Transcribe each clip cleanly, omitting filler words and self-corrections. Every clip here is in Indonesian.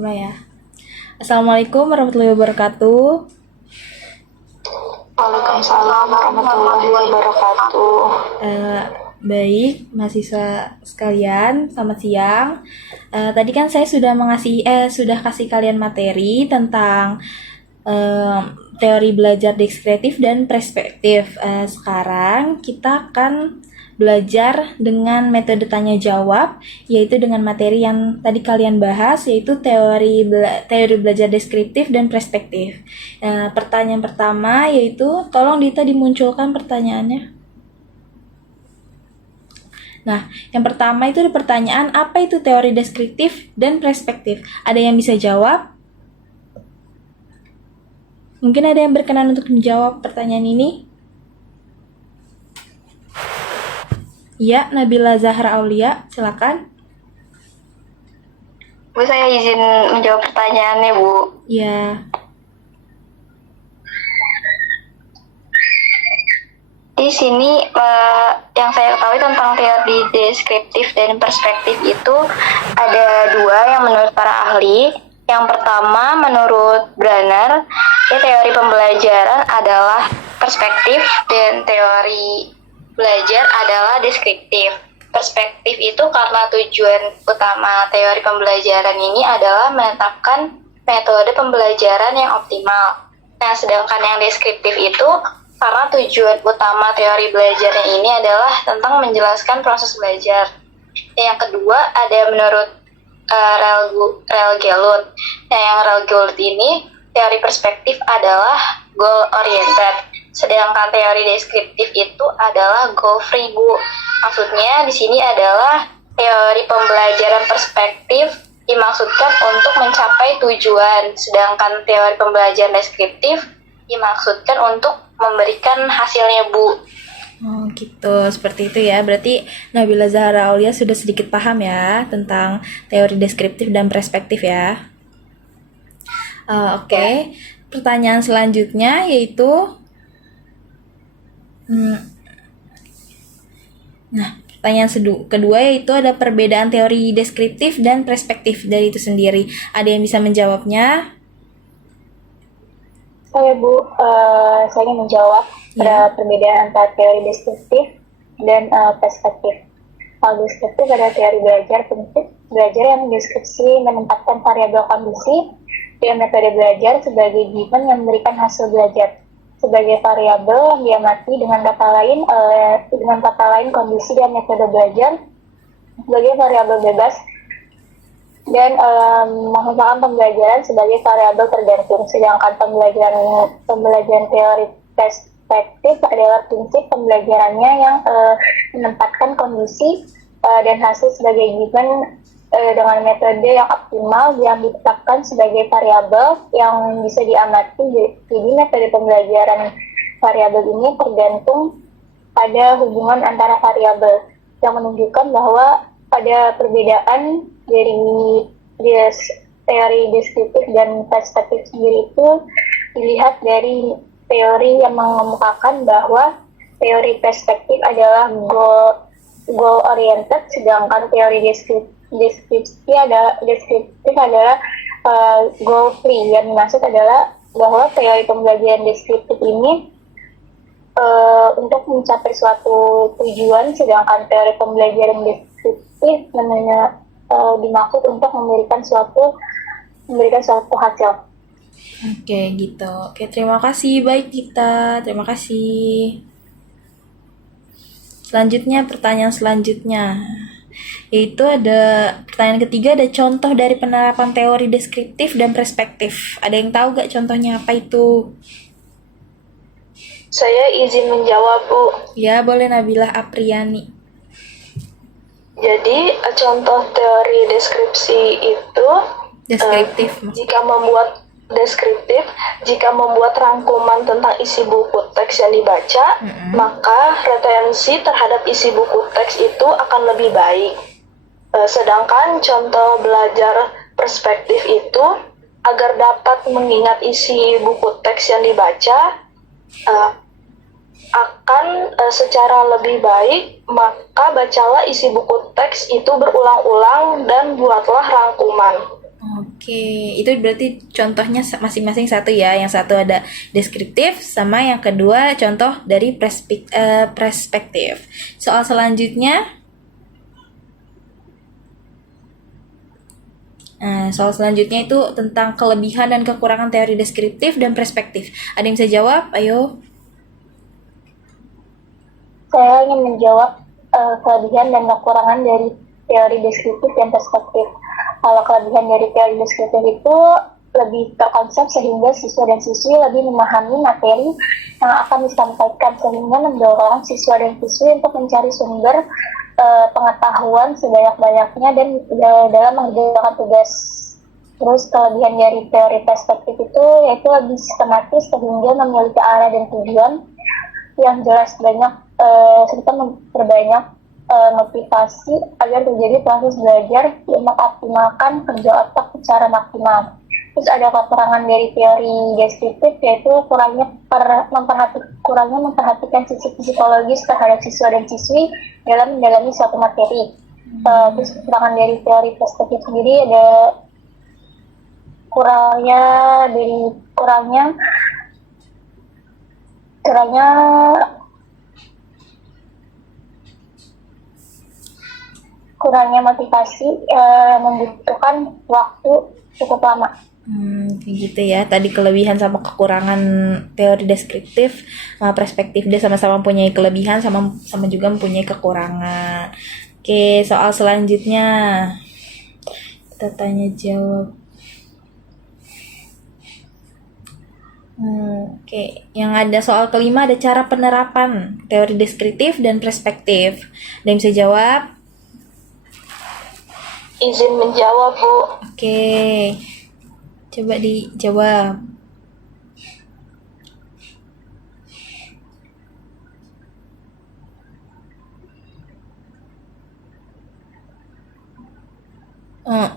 Mulai ya. Assalamualaikum warahmatullahi wabarakatuh. Waalaikumsalam warahmatullahi wabarakatuh. Baik, mahasiswa sekalian, selamat siang. Tadi kan saya sudah kasih kalian materi tentang teori belajar deskriptif dan perspektif. Sekarang kita akan belajar dengan metode tanya jawab, yaitu dengan materi yang tadi kalian bahas, yaitu teori belajar deskriptif dan perspektif. Pertanyaan pertama yaitu, tolong Dita dimunculkan pertanyaannya. Nah, yang pertama itu ada pertanyaan, apa itu teori deskriptif dan perspektif? Ada yang bisa jawab? Mungkin ada yang berkenan untuk menjawab pertanyaan ini? Ya, Nabila Zahra Aulia, silakan. Bu, saya izin menjawab pertanyaannya, Bu. Ya. Di sini yang saya ketahui tentang teori deskriptif dan perspektif itu ada dua yang menurut para ahli. Yang pertama, menurut Branner, teori pembelajaran adalah perspektif dan teori belajar adalah deskriptif. Perspektif itu karena tujuan utama teori pembelajaran ini adalah menetapkan metode pembelajaran yang optimal. Nah, sedangkan yang deskriptif itu karena tujuan utama teori belajar ini adalah tentang menjelaskan proses belajar. Yang kedua ada menurut Rel-Gelut. Nah, yang Rel-Gelut ini teori perspektif adalah goal oriented. Sedangkan teori deskriptif itu adalah goal free, Bu. Maksudnya di sini adalah teori pembelajaran perspektif dimaksudkan untuk mencapai tujuan, sedangkan teori pembelajaran deskriptif dimaksudkan untuk memberikan hasilnya, Bu. Oh gitu, seperti itu ya. Berarti Nabila Zahra Aulia sudah sedikit paham ya tentang teori deskriptif dan perspektif ya. Oke. Pertanyaan selanjutnya yaitu pertanyaan kedua yaitu ada perbedaan teori deskriptif dan perspektif dari itu sendiri. Ada yang bisa menjawabnya? Saya Bu, saya ingin menjawab perbedaan antara teori deskriptif dan perspektif. Kalau deskriptif adalah teori belajar prinsip belajar yang mendeskripsi menempatkan variabel kondisi dan metode belajar sebagai given yang memberikan hasil belajar sebagai variabel yang diamati dengan kata lain kondisi dan metode belajar sebagai variabel bebas dan merupakan pembelajaran sebagai variabel tergantung. Sedangkan pembelajaran teori perspektif adalah prinsip pembelajarannya yang menempatkan kondisi dan hasil sebagai given dengan metode yang optimal yang ditetapkan sebagai variabel yang bisa diamati. Jadi metode pembelajaran variabel ini tergantung pada hubungan antara variabel yang menunjukkan bahwa pada perbedaan dari teori deskriptif dan perspektif sendiri itu dilihat dari teori yang mengemukakan bahwa teori perspektif adalah goal oriented, sedangkan teori deskriptif adalah goal free. Yang dimaksud adalah bahwa teori pembelajaran deskriptif ini untuk mencapai suatu tujuan, sedangkan teori pembelajaran deskriptif dimaksud untuk memberikan suatu hasil. Oke, gitu. Oke, terima kasih. Baik, kita. Terima kasih. Selanjutnya, pertanyaan selanjutnya. Yaitu ada pertanyaan ketiga, ada contoh dari penerapan teori deskriptif dan perspektif. Ada yang tahu gak contohnya apa itu? Saya izin menjawab, Bu. Ya, boleh Nabila Apriani. Jadi, contoh teori deskripsi itu Deskriptif. jika membuat rangkuman tentang isi buku teks yang dibaca, maka retensi terhadap isi buku teks itu akan lebih baik. Sedangkan contoh belajar perspektif itu agar dapat mengingat isi buku teks yang dibaca akan secara lebih baik, maka bacalah isi buku teks itu berulang-ulang dan buatlah rangkuman. Oke, itu berarti contohnya masing-masing satu ya. Yang satu ada deskriptif, sama yang kedua contoh dari perspektif. Soal selanjutnya, soal selanjutnya itu tentang kelebihan dan kekurangan teori deskriptif dan perspektif. Ada yang bisa jawab? Ayo. Saya ingin menjawab kelebihan dan kekurangan dari teori deskriptif dan perspektif. Kalau kelebihan dari teori deskriptif itu lebih terkonsep sehingga siswa dan siswi lebih memahami materi yang akan disampaikan, sehingga mendorong siswa dan siswi untuk mencari sumber pengetahuan sebanyak-banyaknya dan dalam mengerjakan tugas. Terus kelebihan dari teori perspektif itu yaitu lebih sistematis sehingga memiliki arah dan tujuan yang jelas, banyak serta memperbanyak motivasi agar terjadi proses belajar yang mengoptimalkan kerja otak secara maksimal. Terus ada kekurangan dari teori deskriptif yaitu kurangnya memperhatikan sisi psikologis terhadap siswa dan siswi dalam mendalami suatu materi. Terus kekurangan dari teori perspektif sendiri ada kurangnya motivasi, membutuhkan waktu cukup lama. Kayak gitu ya. Tadi kelebihan sama kekurangan teori deskriptif, perspektif dia sama-sama mempunyai kelebihan, sama juga mempunyai kekurangan. Oke, soal selanjutnya kita tanya jawab. Oke, yang ada soal kelima ada cara penerapan teori deskriptif dan perspektif. Ada yang bisa jawab? Izin menjawab, Bu. Oke, coba dijawab.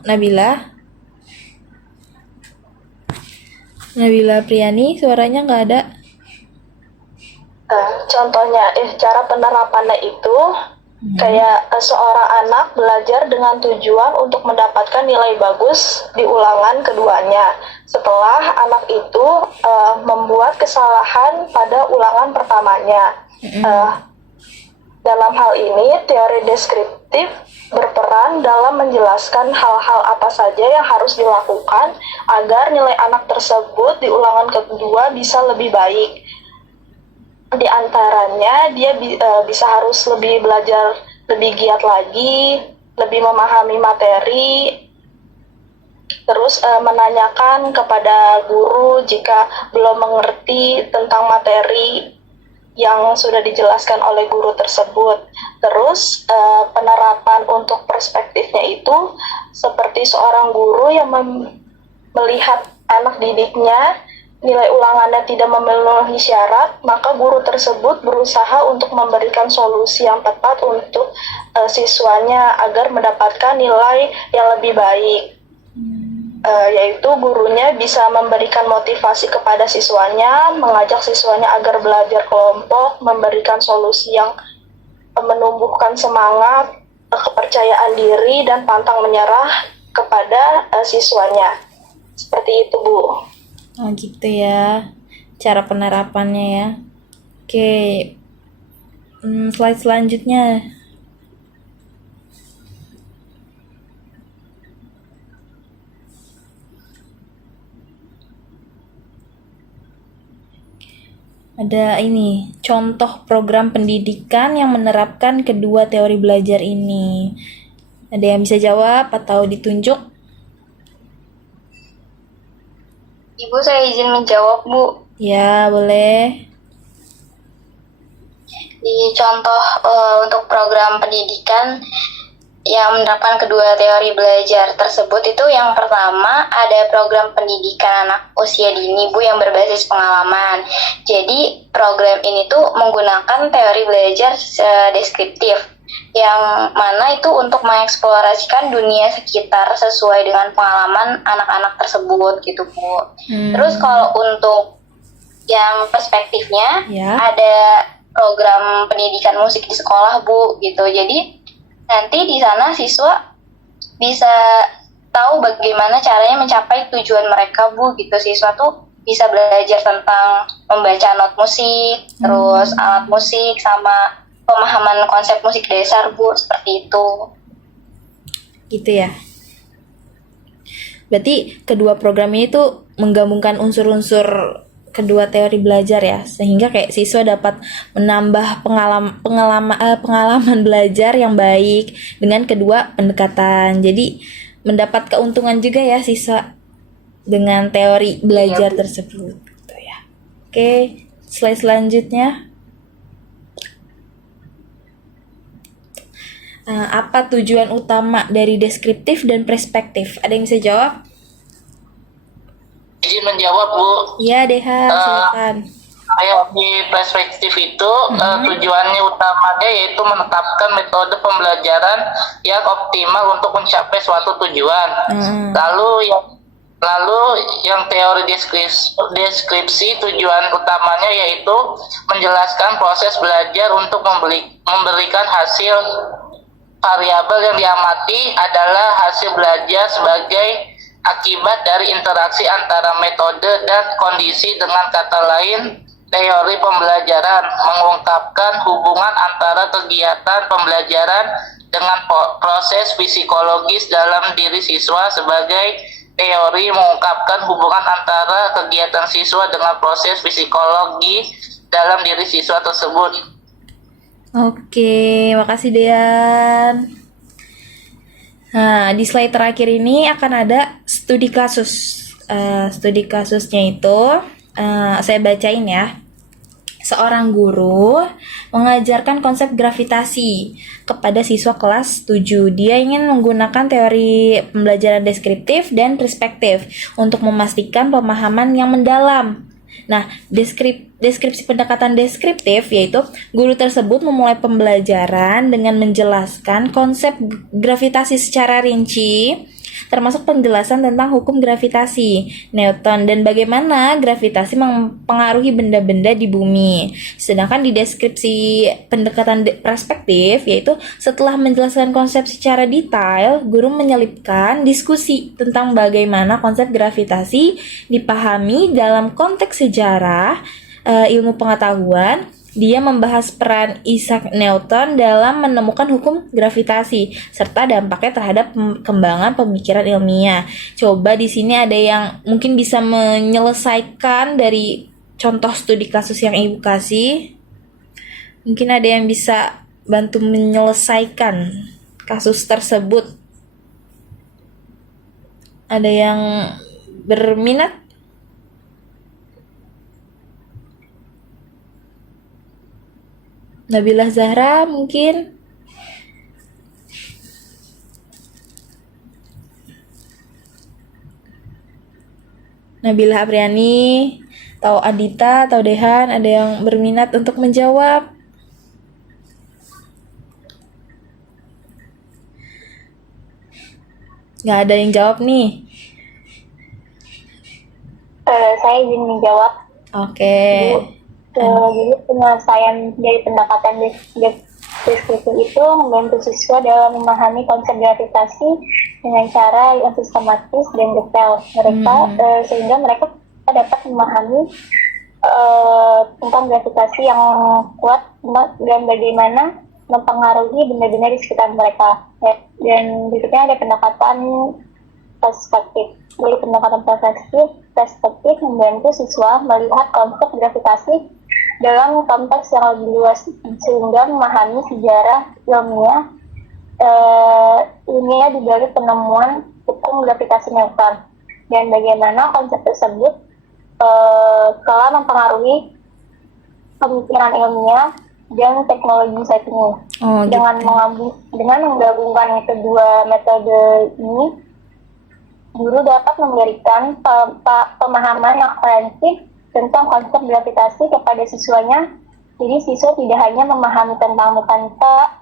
Nabila Priani, suaranya nggak ada. Contohnya, cara penerapannya itu kayak seorang anak belajar dengan tujuan untuk mendapatkan nilai bagus di ulangan keduanya. Setelah anak itu membuat kesalahan pada ulangan pertamanya. Dalam hal ini, teori deskriptif berperan dalam menjelaskan hal-hal apa saja yang harus dilakukan agar nilai anak tersebut di ulangan kedua bisa lebih baik. Di antaranya dia harus lebih belajar lebih giat lagi, lebih memahami materi, terus menanyakan kepada guru jika belum mengerti tentang materi yang sudah dijelaskan oleh guru tersebut. Terus penerapan untuk perspektifnya itu seperti seorang guru yang melihat anak didiknya nilai ulangannya tidak memenuhi syarat, maka guru tersebut berusaha untuk memberikan solusi yang tepat untuk siswanya agar mendapatkan nilai yang lebih baik. Yaitu gurunya bisa memberikan motivasi kepada siswanya, mengajak siswanya agar belajar kelompok, memberikan solusi yang menumbuhkan semangat, kepercayaan diri, dan pantang menyerah kepada siswanya. Seperti itu, Bu. Oh gitu ya, cara penerapannya ya. Oke, slide selanjutnya. Ada ini, contoh program pendidikan yang menerapkan kedua teori belajar ini. Ada yang bisa jawab atau ditunjuk? Ibu, saya izin menjawab, Bu. Ya, boleh. Di contoh untuk program pendidikan yang menerapkan kedua teori belajar tersebut itu yang pertama ada program pendidikan anak usia dini, Bu, yang berbasis pengalaman. Jadi program ini tuh menggunakan teori belajar deskriptif yang mana itu untuk mengeksplorasikan dunia sekitar sesuai dengan pengalaman anak-anak tersebut gitu, Bu. Terus kalau untuk yang perspektifnya ada program pendidikan musik di sekolah, Bu, gitu. Jadi nanti di sana siswa bisa tahu bagaimana caranya mencapai tujuan mereka, Bu, gitu. Siswa tuh bisa belajar tentang membaca not musik, terus alat musik, sama pemahaman konsep musik dasar, Bu, seperti itu. Gitu ya. Berarti kedua program ini tuh menggabungkan unsur-unsur kedua teori belajar ya, sehingga kayak siswa dapat menambah pengalaman belajar yang baik dengan kedua pendekatan. Jadi mendapat keuntungan juga ya siswa dengan teori belajar tersebut. Gitu ya. Oke, slide selanjutnya. Apa tujuan utama dari deskriptif dan perspektif? Ada yang bisa jawab? Izin menjawab, Bu. Iya, Deha, silakan. Kayak di perspektif itu tujuannya utamanya yaitu menetapkan metode pembelajaran yang optimal untuk mencapai suatu tujuan. Lalu yang teori deskripsi tujuan utamanya yaitu menjelaskan proses belajar untuk memberikan hasil. Variabel yang diamati adalah hasil belajar sebagai akibat dari interaksi antara metode dan kondisi. Dengan kata lain, teori pembelajaran mengungkapkan hubungan antara kegiatan pembelajaran dengan proses psikologis dalam diri siswa. Sebagai teori mengungkapkan hubungan antara kegiatan siswa dengan proses psikologi dalam diri siswa tersebut. Oke, makasih Dean. Nah, di slide terakhir ini akan ada studi kasus. Studi kasusnya itu saya bacain ya. Seorang guru mengajarkan konsep gravitasi kepada siswa kelas 7. Dia ingin menggunakan teori pembelajaran deskriptif dan perspektif untuk memastikan pemahaman yang mendalam. Nah, deskripsi pendekatan deskriptif yaitu guru tersebut memulai pembelajaran dengan menjelaskan konsep gravitasi secara rinci, termasuk penjelasan tentang hukum gravitasi Newton dan bagaimana gravitasi mempengaruhi benda-benda di bumi. Sedangkan di deskripsi pendekatan perspektif yaitu setelah menjelaskan konsep secara detail, guru menyelipkan diskusi tentang bagaimana konsep gravitasi dipahami dalam konteks sejarah, ilmu pengetahuan. Dia membahas peran Isaac Newton dalam menemukan hukum gravitasi serta dampaknya terhadap perkembangan pemikiran ilmiah. Coba di sini ada yang mungkin bisa menyelesaikan dari contoh studi kasus yang Ibu kasih. Mungkin ada yang bisa bantu menyelesaikan kasus tersebut. Ada yang berminat? Nabila Zahra mungkin. Nabila Apriani atau Adita atau Dehan, ada yang berminat untuk menjawab? Nggak ada yang jawab nih. Saya izin menjawab. Oke. Jadi penyelesaian dari pendekatan deskripsi itu membantu siswa dalam memahami konsep gravitasi dengan cara yang sistematis dan detail. Sehingga mereka dapat memahami tentang gravitasi yang kuat dan bagaimana mempengaruhi benda-benda di sekitar mereka. Ya. Dan berikutnya ada pendekatan perspektif. Dari pendekatan perspektif membantu siswa melihat konsep gravitasi dalam konteks yang lebih luas sehingga memahami sejarah ilmiah di balik penemuan hukum gravitasi Newton dan bagaimana konsep tersebut telah mempengaruhi pemikiran ilmiah dan teknologi saat ini. Dengan menggabungkan kedua metode ini, guru dapat memberikan pemahaman yang komprehensif tentang konsep gravitasi kepada siswanya. Jadi siswa tidak hanya memahami tentang mekanika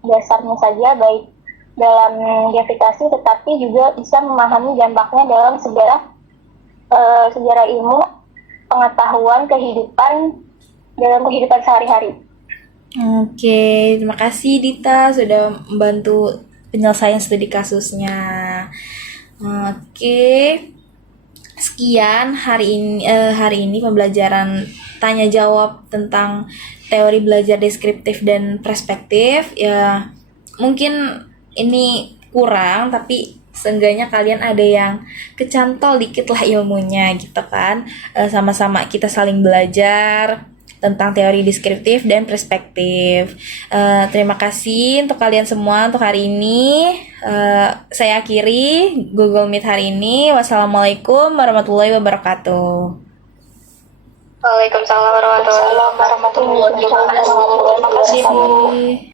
dasarnya saja baik dalam gravitasi, tetapi juga bisa memahami dampaknya dalam sejarah ilmu, pengetahuan, dalam kehidupan sehari-hari. Oke, terima kasih Dita sudah membantu penyelesaian studi kasusnya. Oke, sekian hari ini pembelajaran tanya jawab tentang teori belajar deskriptif dan perspektif. Ya, mungkin ini kurang, tapi seenggaknya kalian ada yang kecantol dikit lah ilmunya gitu kan. Sama-sama kita saling belajar tentang teori deskriptif dan perspektif. Terima kasih untuk kalian semua untuk hari ini. Saya akhiri Google Meet hari ini. Wassalamualaikum warahmatullahi wabarakatuh. Waalaikumsalam warahmatullahi wabarakatuh. Terima kasih. Terima kasih.